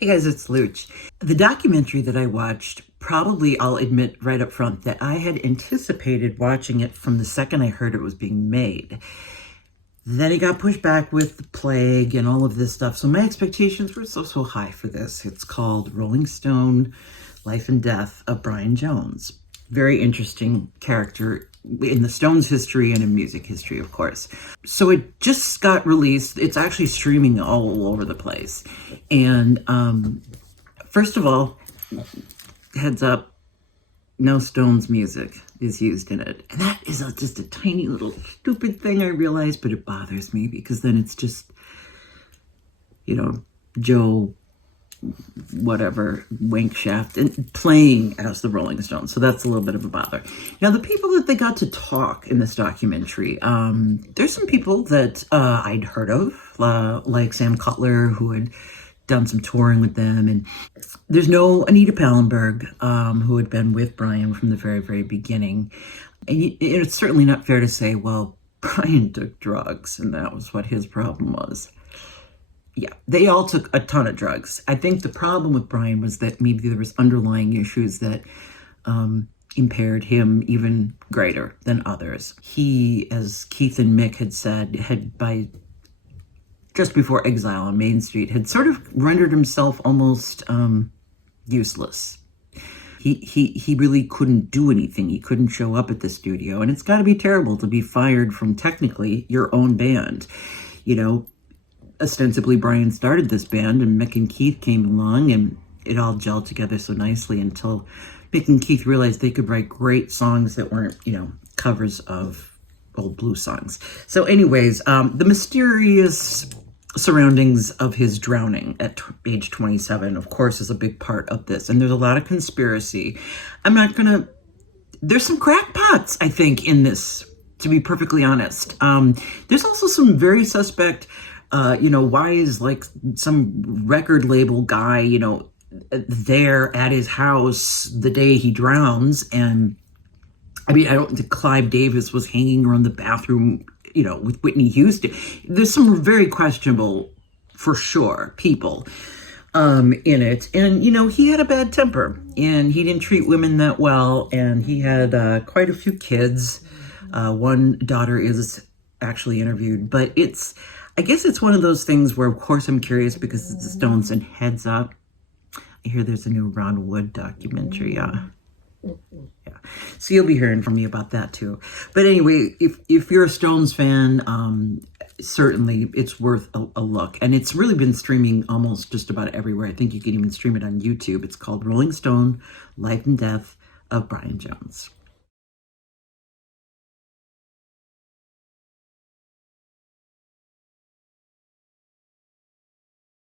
Hey guys, it's Looch. The documentary that I watched, probably I'll admit right up front that I had anticipated watching it from the second I heard it was being made. Then it got pushed back with the plague and all of this stuff, so my expectations were so high for this. It's called Rolling Stone, Life and Death of Brian Jones. Very interesting character in the Stones history and in music history, of course. So it just got released. It's actually streaming all over the place. And first of all, heads up, no Stones music is used in it. And that is just a tiny little stupid thing, I realize, but it bothers me because then it's just, Joe whatever Wankshaft and playing as the Rolling Stones, so that's a little bit of a bother. Now, the people that they got to talk in this documentary, there's some people that I'd heard of, like Sam Cutler, who had done some touring with them, and there's no Anita Pallenberg, who had been with Brian from the very beginning. And it's certainly not fair to say, well, Brian took drugs and that was what his problem was. Yeah, they all took a ton of drugs. I think the problem with Brian was that maybe there was underlying issues that impaired him even greater than others. He, as Keith and Mick had said, had by just before Exile on Main Street, had sort of rendered himself almost useless. He really couldn't do anything. He couldn't show up at the studio, and it's got to be terrible to be fired from technically your own band, Ostensibly, Brian started this band, and Mick and Keith came along, and it all gelled together so nicely until Mick and Keith realized they could write great songs that weren't, covers of old blues songs. So anyways, the mysterious surroundings of his drowning at age 27, of course, is a big part of this. And there's a lot of conspiracy. There's some crackpots, I think, in this, to be perfectly honest. There's also some very suspect... why is like some record label guy, there at his house the day he drowns? And I mean, I don't think Clive Davis was hanging around the bathroom, with Whitney Houston. There's some very questionable, for sure, people in it. And, he had a bad temper and he didn't treat women that well. And he had quite a few kids. One daughter is actually interviewed, but I guess it's one of those things where, of course, I'm curious because it's the Stones, and heads up, I hear there's a new Ron Wood documentary. Yeah. So you'll be hearing from me about that too. But anyway, if you're a Stones fan, certainly it's worth a look. And it's really been streaming almost just about everywhere. I think you can even stream it on YouTube. It's called Rolling Stone, Life and Death of Brian Jones.